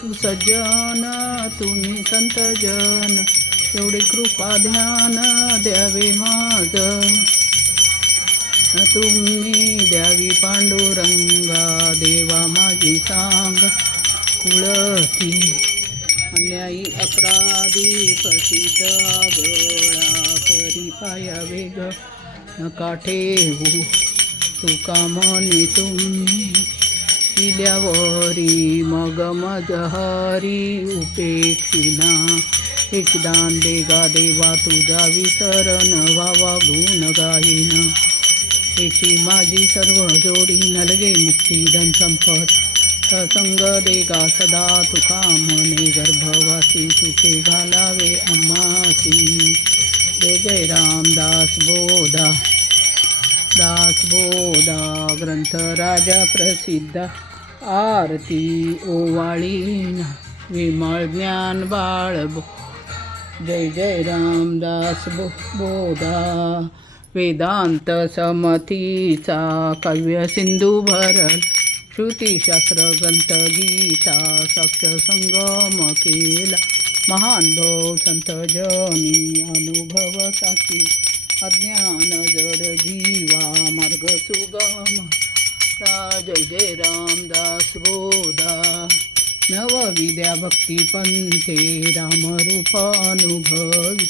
तू सज्जन तुम्ही संत जन, एवढे कृपा ध्यान द्यावे माझ, तुम्ही द्यावी पांडुरंगा, देवा माझी सांग कुळती, अन्यायी अपराधी पतित आगळा, करी पाया वेग नका ठेवू, तुका मनी तुम्ही इल्यावरी, मग मजहरी उपेक्षिना, एक दान देगा देवा तुझा विसरण, व्हावा गुण गाईन, याची माझी सर्व जोडी, नलगे मुक्ती धन संपत, संग देगा सदा तुका म्हणे, गर्भवासी सुखे घालावे आम्हासी, जय जय रामदास बोधा, दास बोधा ग्रंथ राजा प्रसिद्ध, आरती ओवाळीन विमळ ज्ञान बाळबो, जय जय रामदास बोधा, वेदांत समतीचा काव्य सिंधू भरल, श्रुतीशास्त्र ग्रंथ गीता साक्ष संगम केला, महान भाव संत जनी अनुभव साक्षी, अज्ञान जड जीवा मार्ग सुगम, जय जय रामदास बोधा, नवविद्या भक्ती पंथे रामरूप अनुभवी,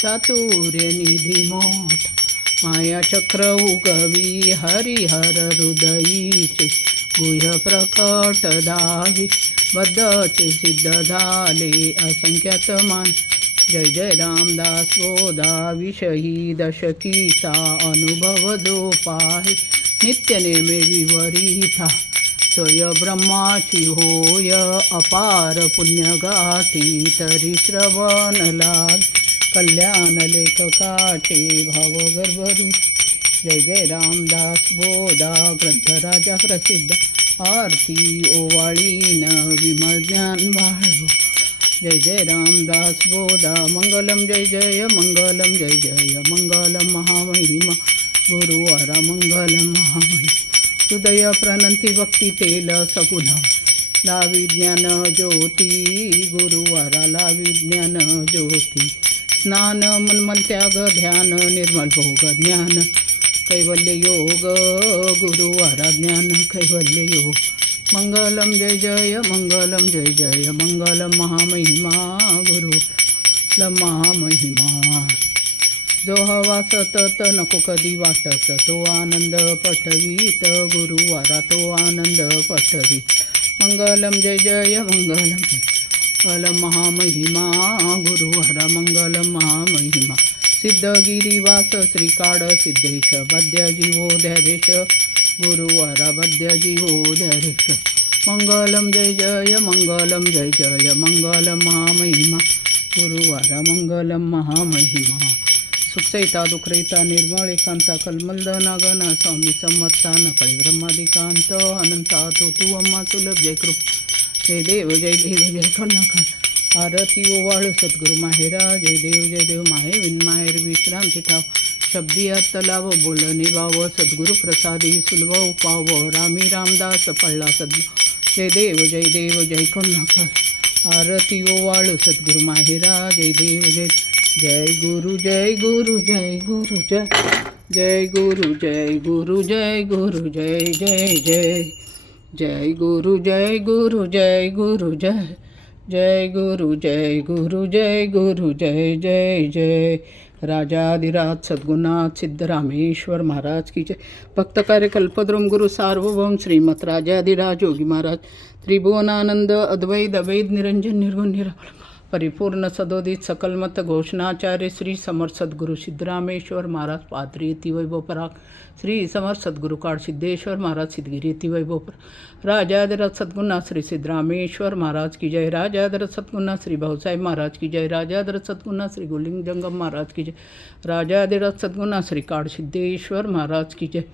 चातुर्य निधी मोठ माया चक्र उगवी, हरिहर हृदयीचे गुह्य प्रकट दावी, बद्धचे सिद्ध झाले असंख्यात मान, जय जय रामदास बोधा, विषयी दशकीचा अनुभव जो पाहे, नित्य नेमे विवरिता स्वय ब्रह्माची होय, अपार पुण्य गाठी तरी श्रवण लाग, कल्याण लेखकाचे भाव गर्भरू, जय जय रामदास बोधा ग्रंथ राजा प्रसिद्ध, आरती ओवाळीन विमळ ज्ञान बाळव, जय जय रामदास बोधा, मंगलम जय जय मंगलम, जय जय मंगलम, महामहिमा गुरुवारा मंगलम महामहिमा, हृदय प्रणंती भक्ती तेल सगुण, लावी ज्ञान ज्योती गुरुवाराला विज्ञान ज्योती, स्नान मन्मन त्याग ध्यान, निर्मल भोग ज्ञान कैवल्य योग, गुरुवारा ज्ञान कैवल्य योग, मंगलम जय जय मंगलम, जय जय मंगलम, महामहिमा गुरु महामहिमा, जो हवा सतत नको कधी वाटत, तो आनंद पटवीत, गुरुवारा तो आनंद पटवीत, मंगलम जय जय मंगलम, मंगलम महामहिमा गुरुवारा मंगलम महामहिमा, सिद्धगिरीवास श्रीकाड सिद्धेश, बद्य जीवोदरेश गुरुवारा बद्य जीवोदरेश, मंगलम जय जय मंगलम, जय जय मंगलम महामहिमा गुरुवारा मंगलम महामहिमा, सुखसहिता दुःखरहिता निर्मळ एकांता कलमलदना गणा, स्वामी समर्था नकळे ब्रह्मादिकांत, अनंता तू अम्मा सुलभ, जय कृप जय देव जय खंडखंड, आरती ओवाळ सद्गुरू माहेरा, जय देव माहे विन माहेर विश्रांती ठाव, शब्दिया तलाव बोल निभाव, सद्गुरू प्रसादी सुलभ उपाव, रामी रामदास पळला सद्गुरू, जय देव जय खंडखंड, आरती ओवाळ सद्गुरू माहेरा, जय देव जय गुरु जय गुरु जय गुरु जय जय गुरु जय गुरु जय गुरु जय जय जय जय गुरु जय गुरु जय गुरु जय जय गुरु जय गुरु जय गुरु जय जय जय, राजाधिराज सद्गुणात सिद्धरामेश्वर महाराज की जय, भक्त कार्य कल्पद्रुम गुरु सार्वभौम श्रीमत राजाधिराज योगी महाराज, त्रिभुवनानंद अद्वैत अवैध निरंजन निर्गुण निरामय परिपूर्ण सदोदित सकलमत घोषणाचार्य श्री समर्थ सद्गुरू सिद्धरामेश्वर महाराज पात्री यती वैभव पराग, श्री समर्थ सद्गुरू काळ सिद्धेश्वर महाराज सिद्धगिरी यती वैभव पराग, राजाधिराज सद्गुणा श्री सिद्धरामेश्वर महाराज की जय, राजाधिराज सद्गुणा श्री भाऊसाहेब महाराज की जय, राजाधिराज सद्गुणा श्री गोलिंग जंगम महाराज की जय, राजाधिराज सद्गुणा श्री काळ सिद्धेश्वर महाराज की जय।